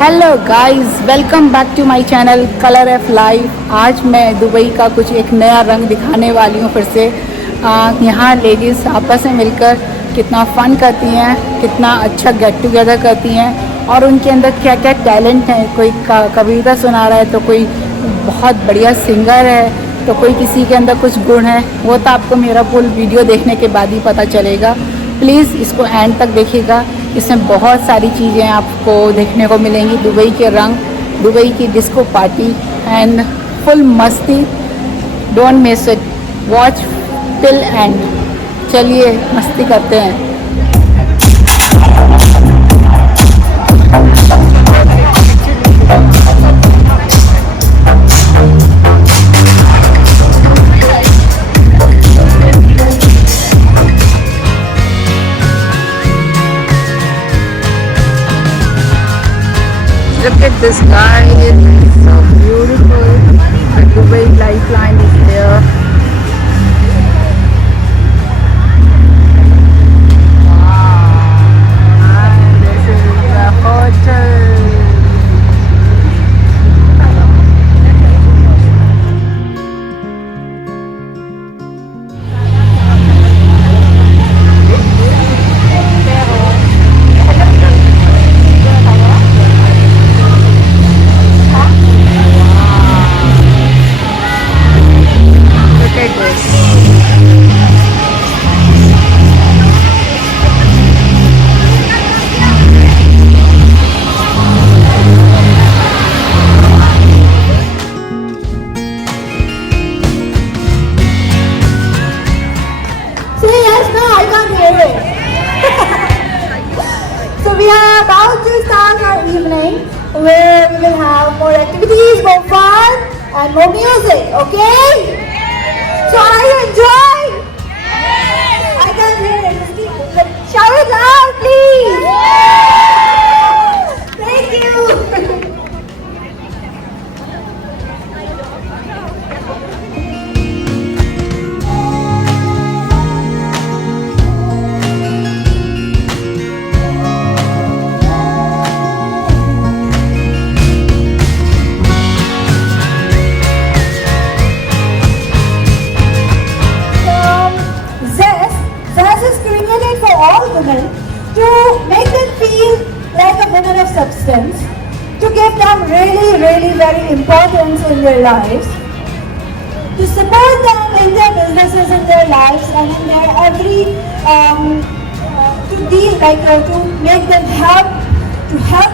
Hello guys, welcome back to my channel colour of life. आज मैं Dubai का कुछ एक नया रंग दिखाने वाली हूँ फिर से। यहाँ लेडीज़ आपस में मिलकर कितना फ़न करती हैं, कितना अच्छा गेट टुगेदर करती हैं और उनके अंदर क्या क्या टैलेंट है। कोई कविता सुना रहा है तो कोई बहुत बढ़िया सिंगर है तो कोई किसी के अंदर कुछ गुण है। वो तो आपको मेरा फुल वीडियो देखने के बाद ही पता चलेगा। प्लीज़ इसको एंड तक देखिएगा, इसमें बहुत सारी चीज़ें आपको देखने को मिलेंगी। दुबई के रंग, दुबई की डिस्को पार्टी एंड फुल मस्ती। Don't miss it, watch till and. चलिए मस्ती करते हैं। Look at this guy, it's so beautiful. The Dubai lifeline is there. Wow, and this is the hotel. Look at this. Say yes, no, I can't hear it. So we are about to start our evening where we will have more activities, more fun and more music, okay? So are you enjoying? I can't hear it. Just shout it loud, please. Thank you. Zest is created for all women to make them feel like a woman of substance, to give them really very importance in their lives, to support them in their businesses, in their lives, and in their every to deal to make them help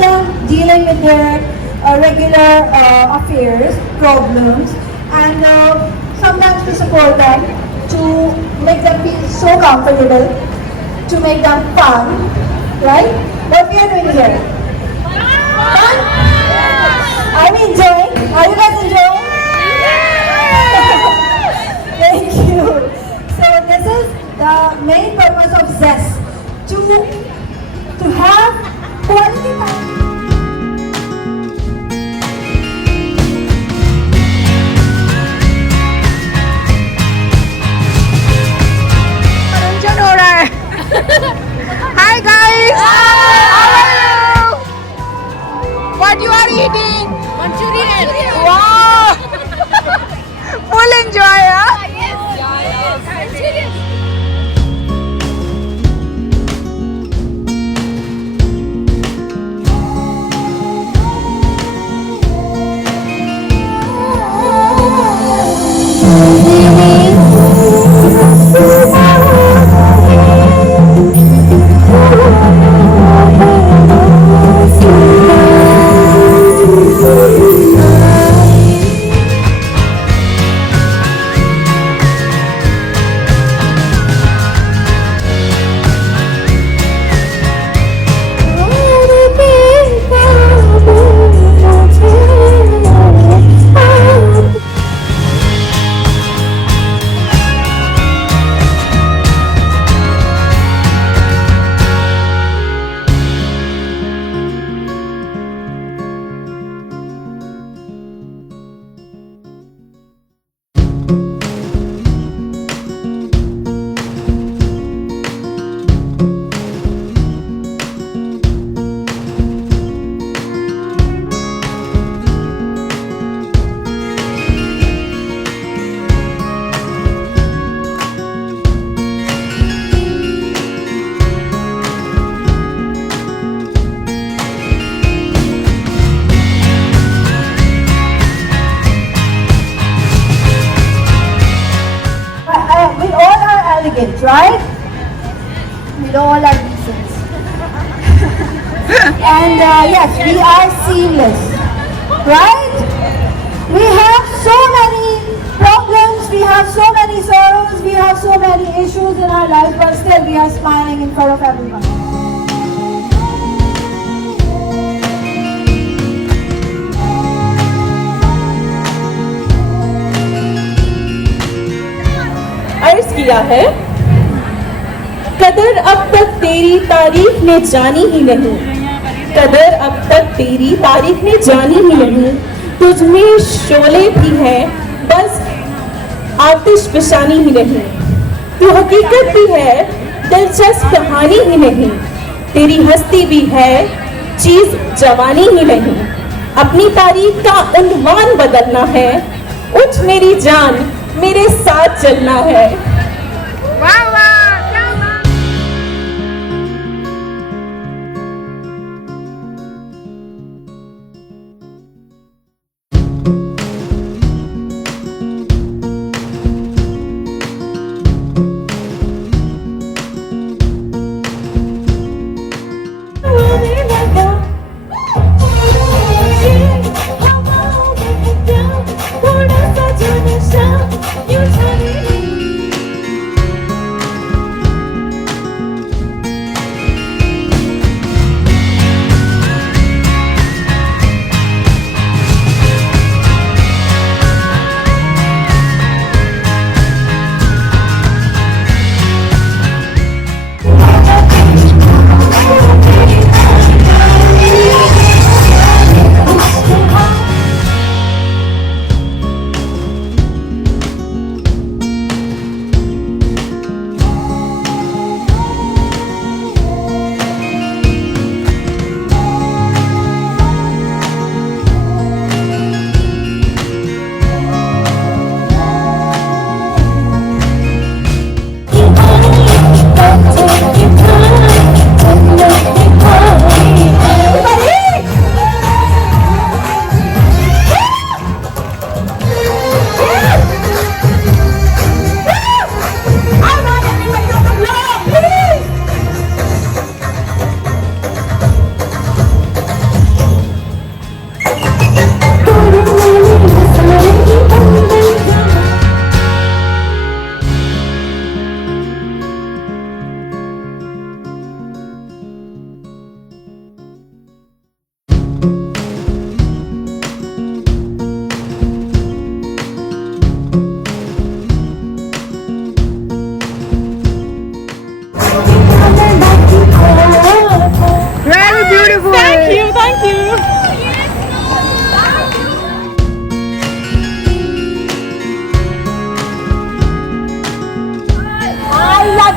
them dealing with their regular affairs, problems, and sometimes to support them, to make them feel so comfortable, to make them fun, right? What we are doing here? Fun? Are we enjoying? Are you guys enjoying? Thank you. So this is the main purpose of Zest, to have quality time. मनोरंजन हो रहा है। Hi guys, how are you? What you are eating? Manchurian. Wow, full enjoy, huh? right? We all are reasons. And yes, we are seamless, right? We have so many problems, we have so many sorrows, we have so many issues in our life, but still we are smiling in front of everyone. अर्ज किया है, कदर अब तक तेरी तारीफ ने जानी ही नहीं, कदर अब तक तेरी तारीफ ने जानी ही नहीं, तुझ में शोले भी है बस आतिश पिशानी ही नहीं, तू हकीकत भी है दिलचस्प कहानी ही नहीं, तेरी हस्ती भी है चीज जवानी ही नहीं, अपनी तारीफ का उन्वान बदलना है, उठ मेरी जान मेरे साथ चलना है।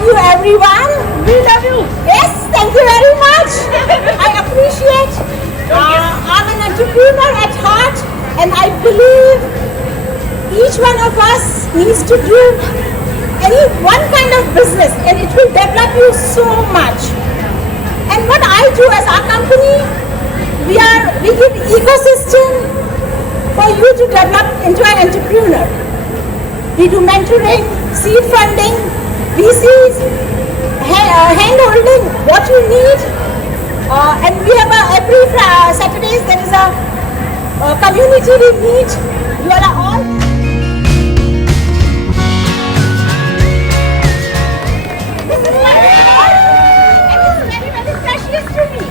You everyone, we love you. Yes, thank you very much. I appreciate. I'm an entrepreneur at heart, and I believe each one of us needs to do any one kind of business, and it will develop you so much. And what I do as our company, we give ecosystem for you to develop into an entrepreneur. We do mentoring, seed funding, VCs, hand holding, what you need, and we have every Saturdays there is a community we meet. You are all. This is my home, and it's very, very precious to me.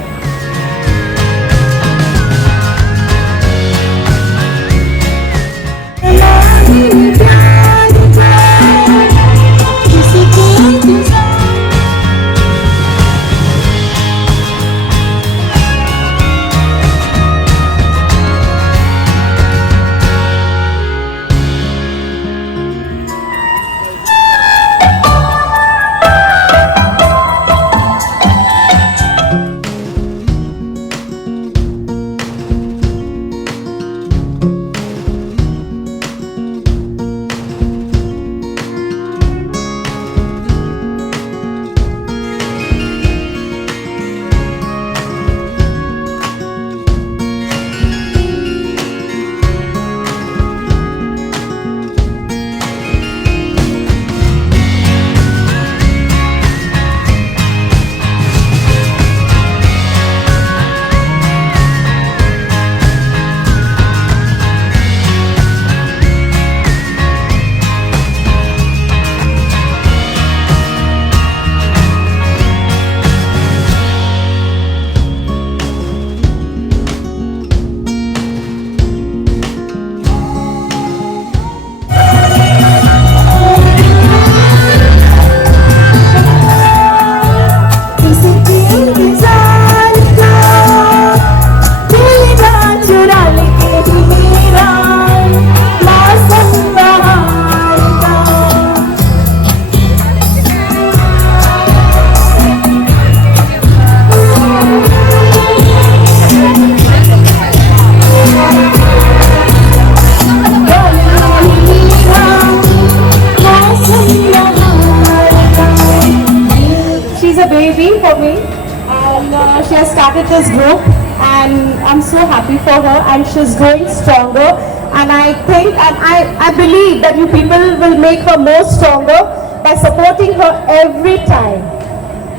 this group, and I'm so happy for her, and she's growing stronger. And I think and I believe that you people will make her more stronger by supporting her every time.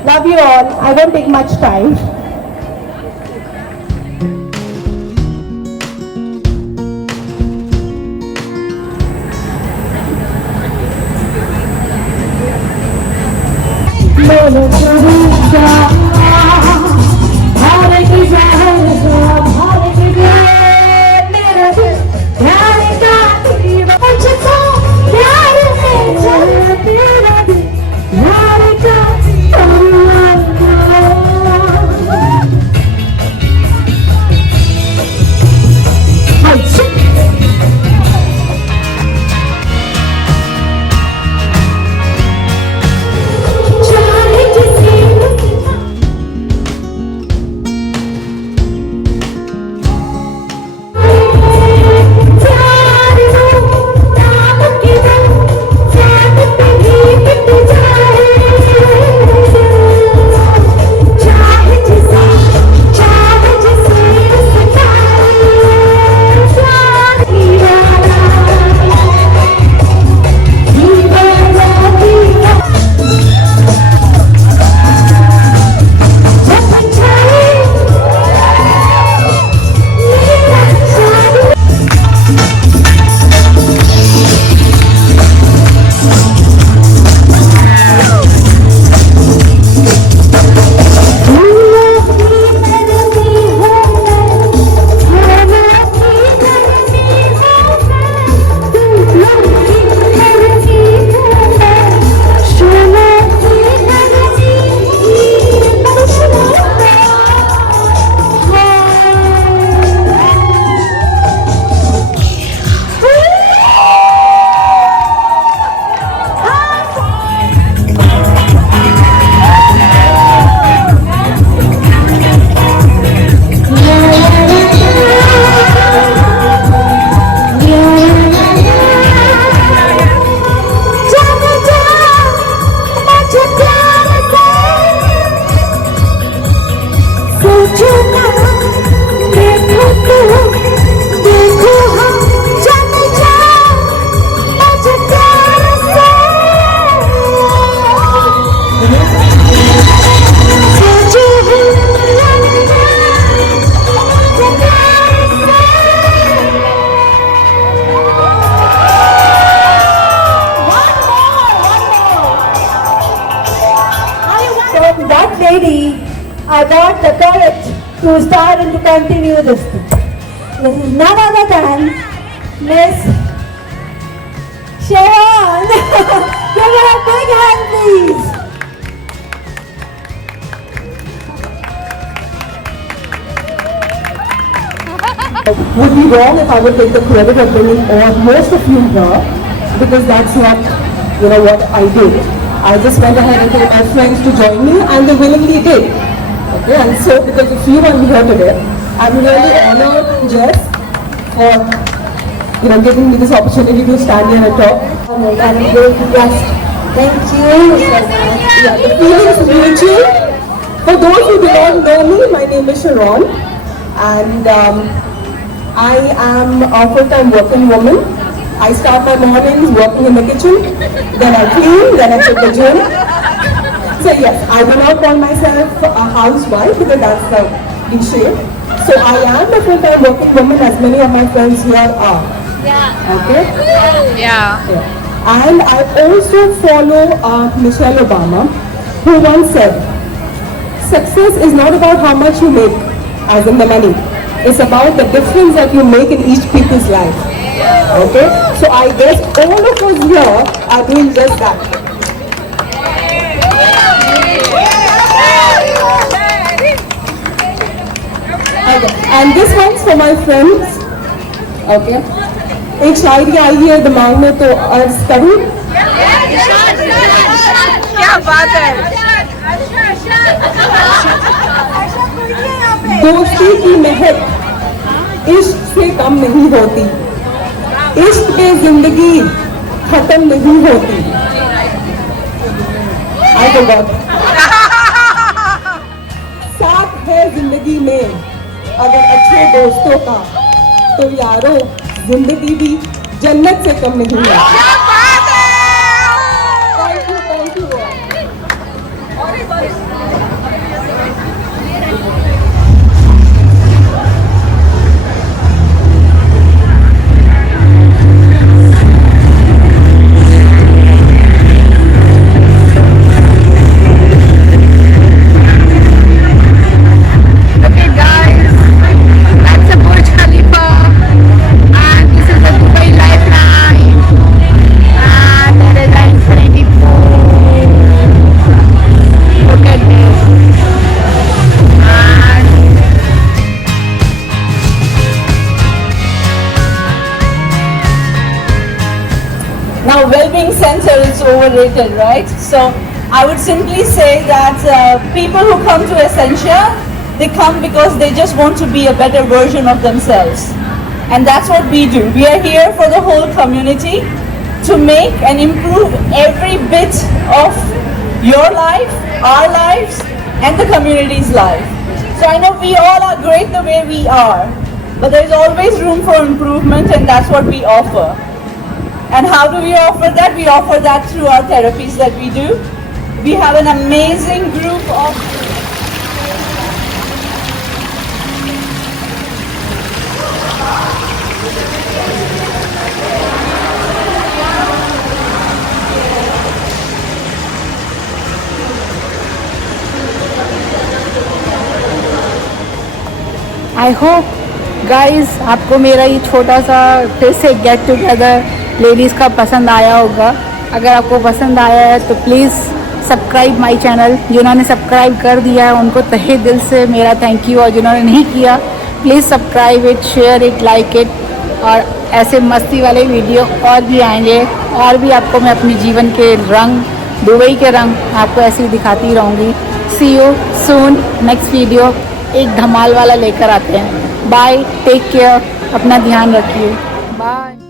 Love you all. I won't take much time. That lady, I got the courage to start and to continue this thing. This is none other than Miss Sharon. Give her a big hand, please. Would be wrong if I would take the credit of bringing all most of you here, because that's not, what I did. I just went ahead and told my friends to join me, and they willingly did. Okay, and so because of you I'm here today, I'm really honored, Jess, for giving me this opportunity to stand here and talk. And I'm very blessed. Thank you so much. Yeah, the feeling is mutual. For those who do not know me, my name is Sharon, and I am a full-time working woman. I start my mornings working in the kitchen, then I clean, then I cook the gym. So yes, I do not call myself a housewife because that's the cliche. So I am a full-time working woman, as many of my friends here are. Yeah. Okay? Yeah. And I also follow Michelle Obama, who once said, success is not about how much you make, as in the money. It's about the difference that you make in each people's life. Okay? So I guess all of us here are doing just that. Okay. And this one's for my friends. Okay? एक शायरी आई है दिमाग में तो अर्ज करूं? क्या बात है। दोस्ती की महक इश्क से कम नहीं होती, इश्क पे जिंदगी खत्म नहीं होती। I forgot. साथ है जिंदगी जिंदगी में अगर अच्छे दोस्तों का, तो यारो जिंदगी भी जन्नत से कम नहीं है। Thank you Okay guys, that's the Burj Khalifa and this is the Dubai Lifeline and there is an infinity pool. Look at this. And Now, well-being center is overrated, right? So, I would simply say that people who come to Essentia, they come because they just want to be a better version of themselves. And that's what we do. We are here for the whole community to make and improve every bit of your life, our lives, and the community's life. So I know we all are great the way we are, but there's always room for improvement, and that's what we offer. And how do we offer that? We offer that through our therapies that we do. We have an amazing group of I hope guys आपको मेरा ये छोटा सा फिर से get together ladies का पसंद आया होगा। अगर आपको पसंद आया है तो प्लीज़ सब्सक्राइब माय चैनल। जिन्होंने सब्सक्राइब कर दिया है उनको तहे दिल से मेरा थैंक यू, और जिन्होंने नहीं किया please subscribe it, share it, like it. और ऐसे मस्ती वाले वीडियो और भी आएंगे, और भी आपको मैं अपने जीवन के रंग, दुबई के रंग आपको ऐसे ही दिखाती रहूँगी। सी यू सून नेक्स्ट वीडियो, एक धमाल वाला लेकर आते हैं। बाय, टेक केयर, अपना ध्यान रखिए, बाय।